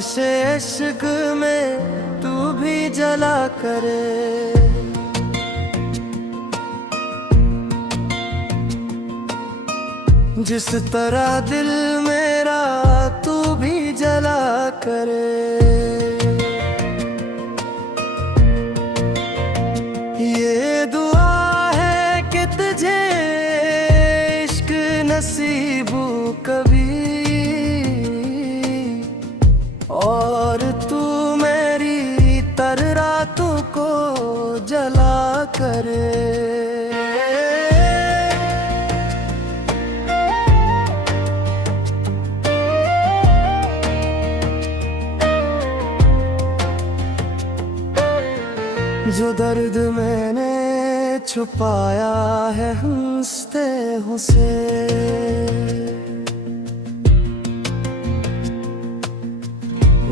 आतिशे इश्क में तू भी जला करे। जिस तरह दिल मेरा तू भी जला करे। ये दुआ है कि तुझे इश्क नसीब कभी, और तू मेरी तर रातों को जला करे। जो दर्द मैंने छुपाया है हंसते हुसे,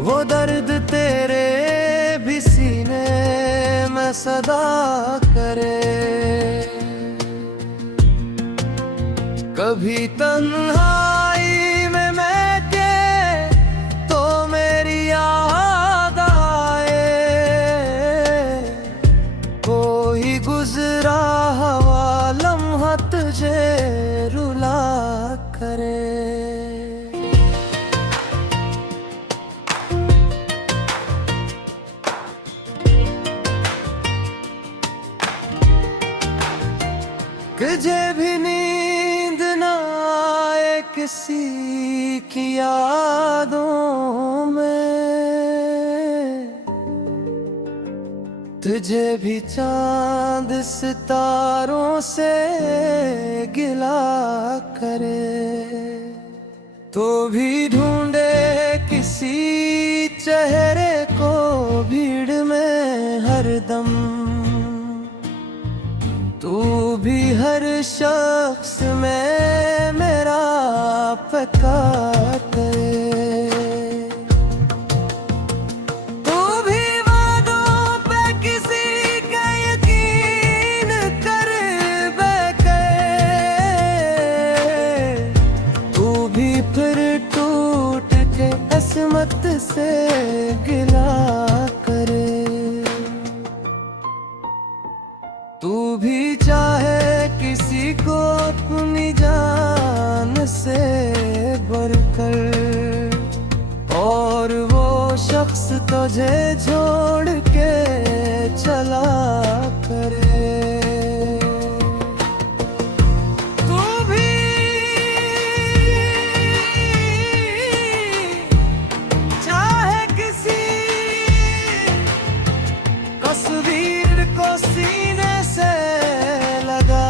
वो दर्द तेरे भी सीने में सदा करे। कभी तन्हाई में मैं के तो मेरी याद आए, कोई गुजरा हुआ लम्हा तुझे रुला करे। तुझे भी नींद न आए किसी की यादों में, तुझे भी चांद सितारों से गिला करे। तो भी ढूंढे किसी चेहरे को भीड़ में हरदम, तू भी हर शख्स में मेरा पता करे। तू भी वादों पे किसी का यकीन कर बैठे, तू भी फिर टूट के किस्मत से गिला करे। तू भी चाहे किसी को अपनी जान से बढ़कर, और वो शख्स तुझे छोड़ के चला करे। तू भी चाहे किसी तस्वीर को सीने से लगा,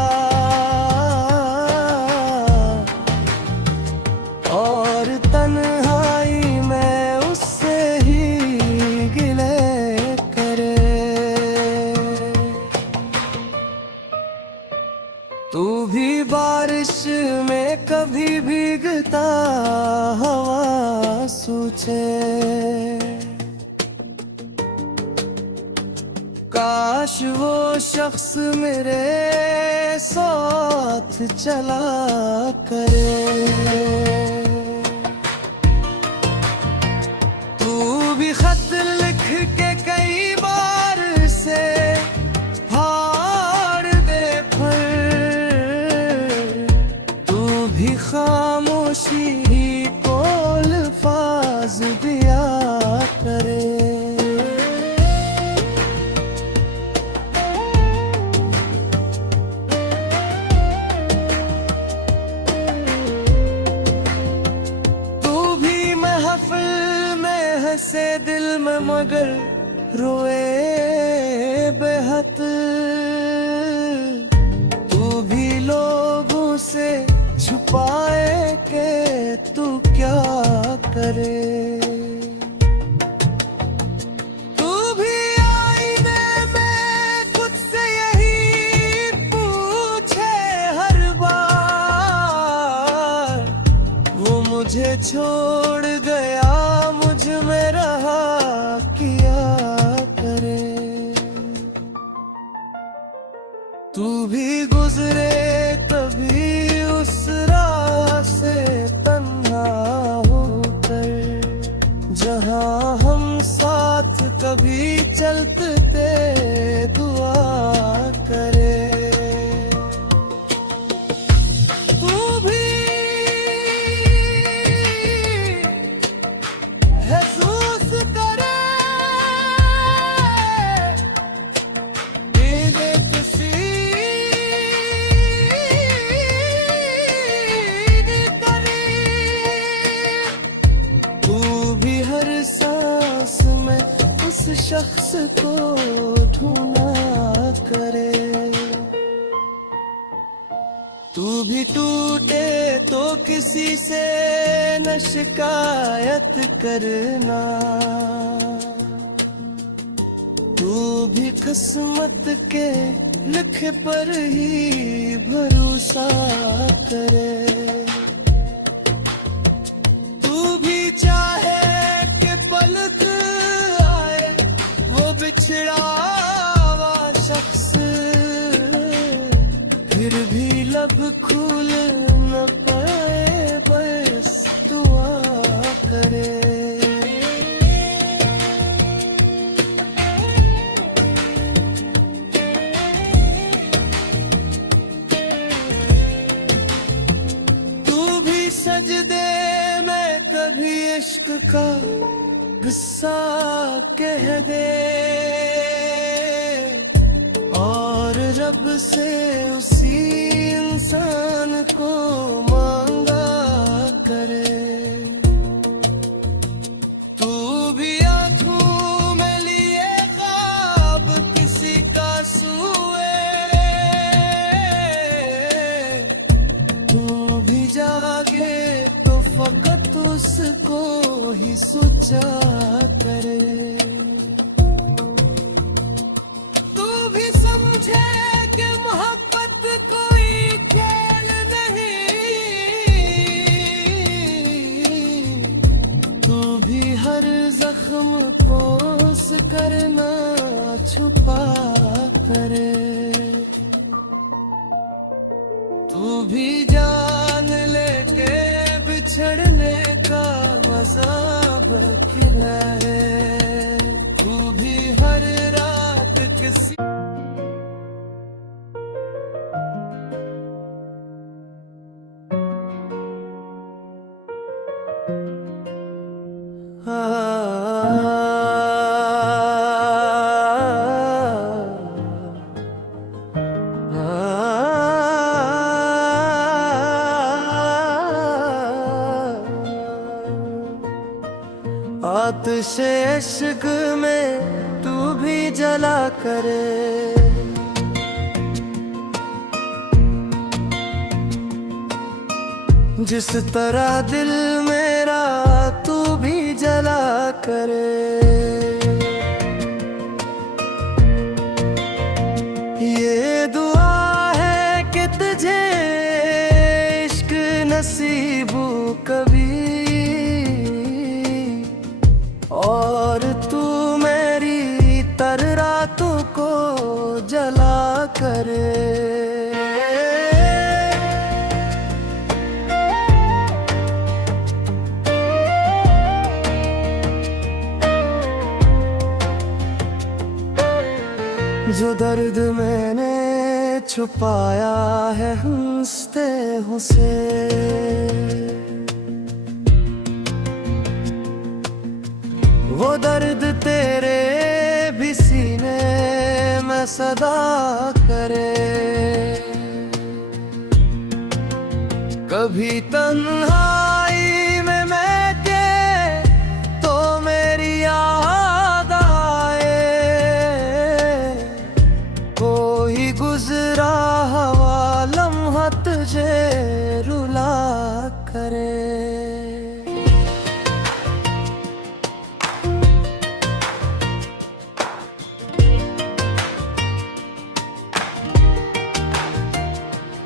और तन्हाई में उससे ही गिले करे। तू भी बारिश में कभी भीगता हवा सोचे, काश वो शख्स मेरे साथ चला करे। तू भी खत लिख के कई बार से फाड़ दे फिर, तू भी खामोशी को अल्फाज दिया करे। से दिल में मगर रोए बेहद, तू भी लोगों से छुपाए के तू क्या करे। तू भी आईने में खुद से यही पूछे हर बार, वो मुझे छोड़ गया मुझ में रहा किया करे। तू भी गुजरे कभी उस राह से तन्हा होकर, जहाँ कभी चलते दुआ करे। तू भी महसूस करे तेरे किसी तू भी हर सांस में उस शख्स को ढूंढा करे। तू भी टूटे तो किसी से न शिकायत करना। तू भी किस्मत के लिखे पर ही भरोसा करे। तू भी चाहे कि पलक आए वो बिछड़ा हुआ शख्स, फिर भी लब खुल न पाए बस दुआ करे। तू भी सजदे में कभी इश्क का गुस्सा कह दे और रब से उसी इंसान को मांगा करे। तू भी आंखों में लिए ख्वाब किसी का सोए। तू भी जागे तो फकत उसको ही सोचा करे। तू भी समझे कि मोहब्बत कोई खेल नहीं। तू भी हर जख्म को करना छुपा करे। तू भी जान लेके बिछड़ने का मज़ाब खिला है। तू भी हर रात किसी आतिशे इश्क में तू भी जला करे। जिस तरह दिल मेरा तू भी जला करे। ये दुआ है कि तुझे इश्क नसीब कभी और तू मेरी तर रातों को जला करे। जो दर्द मैंने छुपाया है हंसते हुए, वो दर्द तेरे भी सीने में सदा करे। कभी तन्हाई में मैं के तो मेरी याद आए। कोई गुजरा हुआ लम्हा तुझे रुला करे।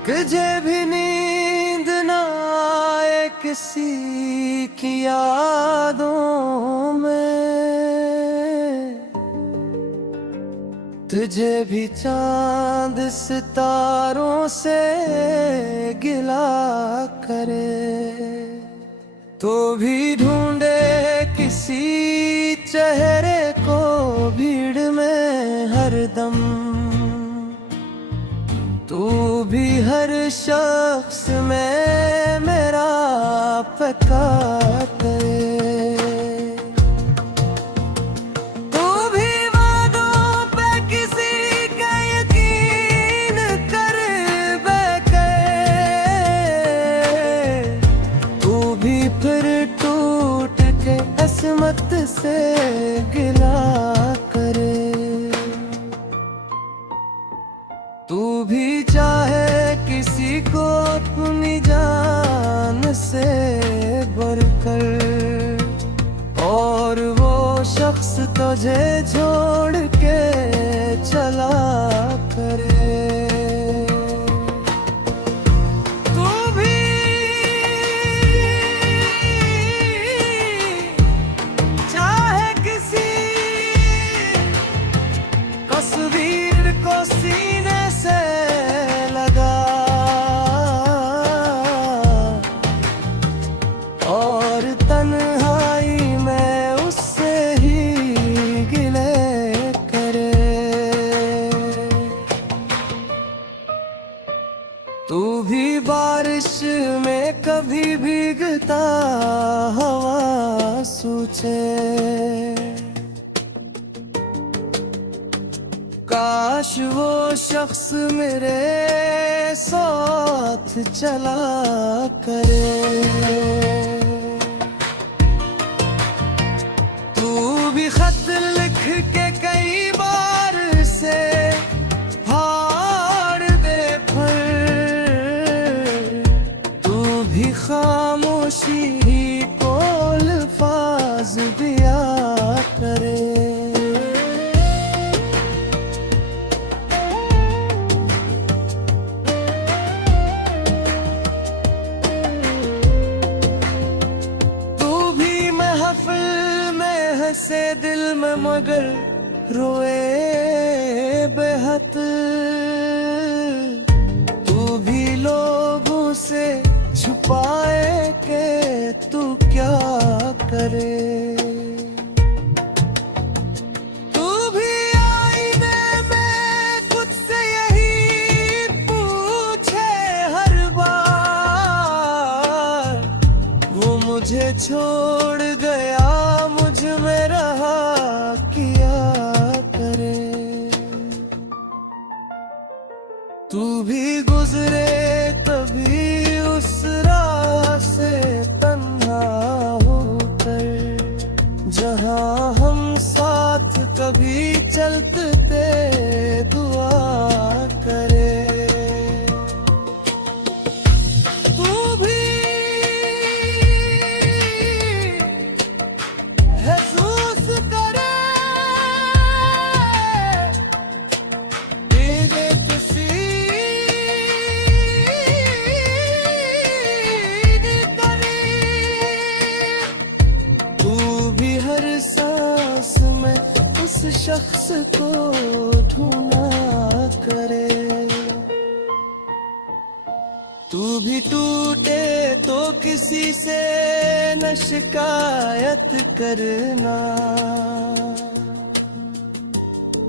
तुझे भी नींद ना आए किसी की यादों में। तुझे भी चांद सितारों से गिला करे। तो भी ढूंढे किसी चेहरे को दम, तू भी हर शख्स में मेरा पक्का करे। तू भी वादों पे किसी का यकीन कर बैठे, तू भी फिर टूट के किस्मत से गिला करे। तू भी चाहे किसी को अपनी जान से बढ़कर, और वो शख्स तुझे छोड़ के चला करे। तू भी चाहे किसी तस्वीर को सीने से लगा, और तन्हाई में उससे ही गिले करे। तू भी बारिश में कभी भीगता हवा सोचे, काश वो शख्स मेरे साथ चला करे। तू भी खत लिख के कई बार से फाड़ दे पर, तू भी खामोशी को अल्फाज दिया करे। से दिल में मगर रोए बेहद, तू भी लोगों से छुपाए के तू क्या करे। तू भी आईने में खुद से यही पूछे हर बार, वो मुझे छोड़ गया मुझ में रहा किया करे। तू भी गुजरे तभी उस राह से तन्हा होकर, जहां हम साथ कभी चलते थे दुआ करे। शख्स को ढूंढा करे। तू भी टूटे तो किसी से न शिकायत करना,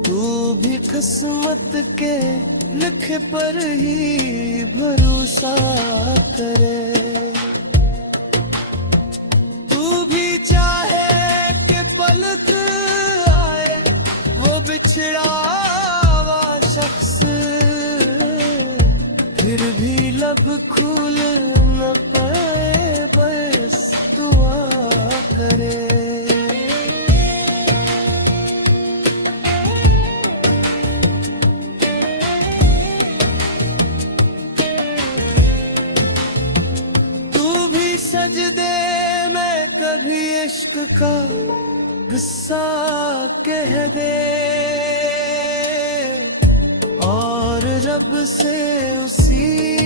तू भी किस्मत के लिखे पर ही भरोसा करे। तू भी चाहे कि पलक बिछड़ा हुआ शख्स, फिर भी लब खुल न पाए बस दुआ करे। तू भी सजदे में कभी इश्क का गुस्सा कह दे, और रब से उसी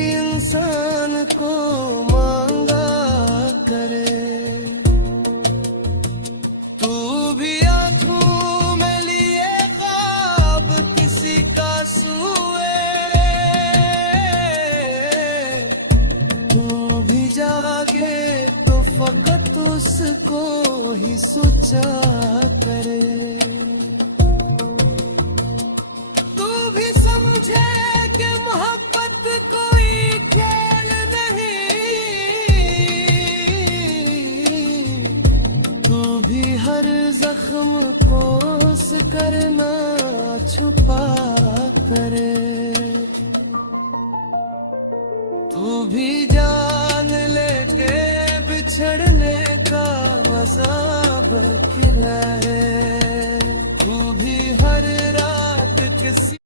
इंसान को मांगा करे। तू भी आंखों में लिए ख्वाब किसी का सोए, तू भी जागे तो फकत उसको ही सोचा करे। करना छुपा करे। तू भी जान ले के बिछड़ने का अज़ाब क्या है। तू भी हर रात किसी